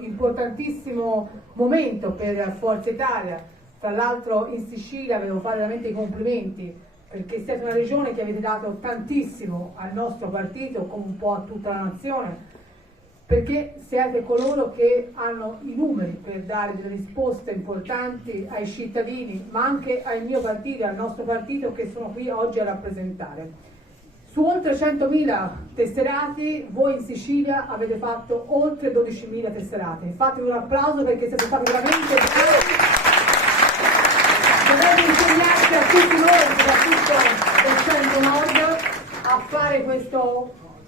importantissimo momento per Forza Italia. Tra l'altro in Sicilia avevo fatto veramente i complimenti, perché siete una regione che avete dato tantissimo al nostro partito, come un po' a tutta la nazione, perché siete coloro che hanno i numeri per dare delle risposte importanti ai cittadini, ma anche al mio partito, al nostro partito che sono qui oggi a rappresentare. Su oltre 100.000 tesserati, voi in Sicilia avete fatto oltre 12.000 tesserati. Fatevi un applauso perché siete stati veramente bravi. Dovete insegnarci a tutti noi, soprattutto del centro nord, a fare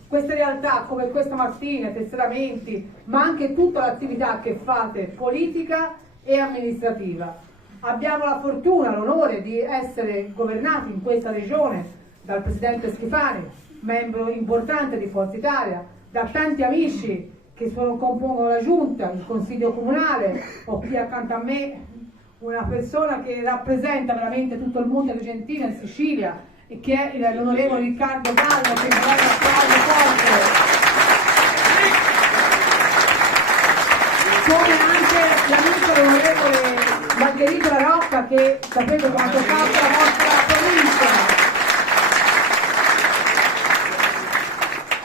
queste realtà come questa mattina, tesseramenti, ma anche tutta l'attività che fate politica e amministrativa. Abbiamo la fortuna, l'onore di essere governati in questa regione dal Presidente Schifani, membro importante di Forza Italia, da tanti amici che compongono la Giunta, il Consiglio Comunale, ho qui accanto a me una persona che rappresenta veramente tutto il mondo argentino in Sicilia, e che è l'onorevole Riccardo Gallo, che mi dà un applauso forte, come anche l'amico l'onorevole Margherita La Rocca, che sapete quanto fa la vostra provincia.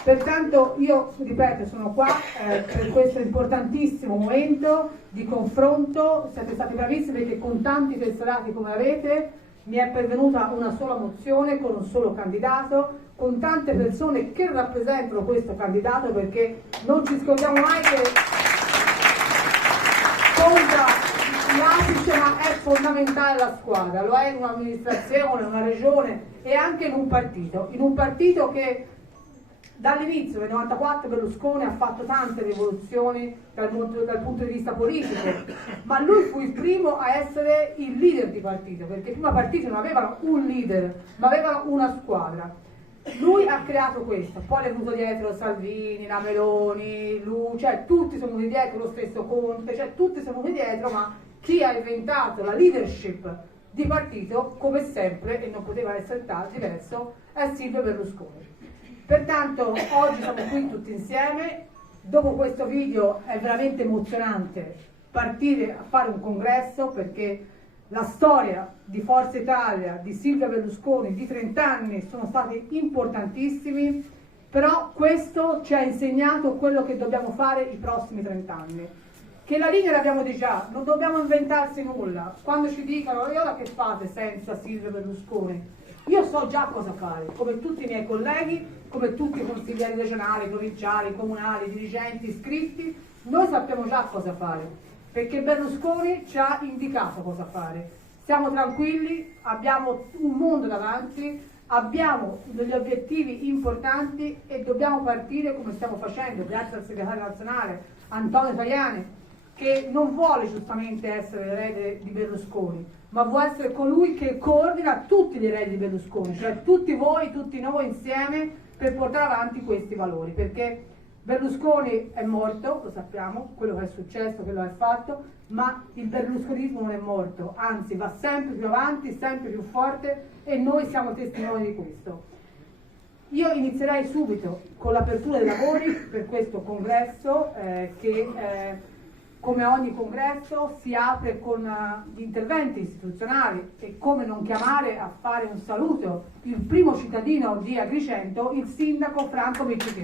Pertanto io, ripeto, sono qua per questo importantissimo momento di confronto. Siete stati bravissimi perché con tanti tesserati come avete mi è pervenuta una sola mozione con un solo candidato, con tante persone che rappresentano questo candidato, perché non ci scordiamo mai che conta l'apice, ma è fondamentale la squadra, lo è in un'amministrazione, in una regione e anche in un partito che dall'inizio del 94 Berlusconi ha fatto tante rivoluzioni dal punto di vista politico, ma lui fu il primo a essere il leader di partito, perché prima partiti non avevano un leader, ma avevano una squadra. Lui ha creato questo, poi è venuto dietro Salvini, la Meloni, lui, cioè tutti sono venuti dietro, lo stesso Conte, cioè tutti sono venuti dietro, ma chi ha inventato la leadership di partito, come sempre, e non poteva essere diverso, è Silvio Berlusconi. Pertanto oggi siamo qui tutti insieme. Dopo questo video è veramente emozionante partire a fare un congresso, perché la storia di Forza Italia, di Silvio Berlusconi, di 30 anni sono stati importantissimi, però questo ci ha insegnato quello che dobbiamo fare i prossimi 30 anni. Che la linea l'abbiamo di già, non dobbiamo inventarsi nulla. Quando ci dicono e ora che fate senza Silvio Berlusconi? Io so già cosa fare, come tutti i miei colleghi, come tutti i consiglieri regionali, provinciali, comunali, dirigenti, iscritti, noi sappiamo già cosa fare, perché Berlusconi ci ha indicato cosa fare. Siamo tranquilli, abbiamo un mondo davanti, abbiamo degli obiettivi importanti e dobbiamo partire come stiamo facendo, grazie al segretario nazionale Antonio Tajani, che non vuole giustamente essere l'erede di Berlusconi, ma vuole essere colui che coordina tutti gli eredi di Berlusconi, cioè tutti voi, tutti noi insieme, per portare avanti questi valori, perché Berlusconi è morto, lo sappiamo, quello che è successo, quello che è fatto, ma il berlusconismo non è morto, anzi va sempre più avanti, sempre più forte, e noi siamo testimoni di questo. Io inizierei subito con l'apertura dei lavori per questo congresso che come ogni congresso si apre con gli interventi istituzionali, e come non chiamare a fare un saluto il primo cittadino di Agrigento, il sindaco Franco Miccichè.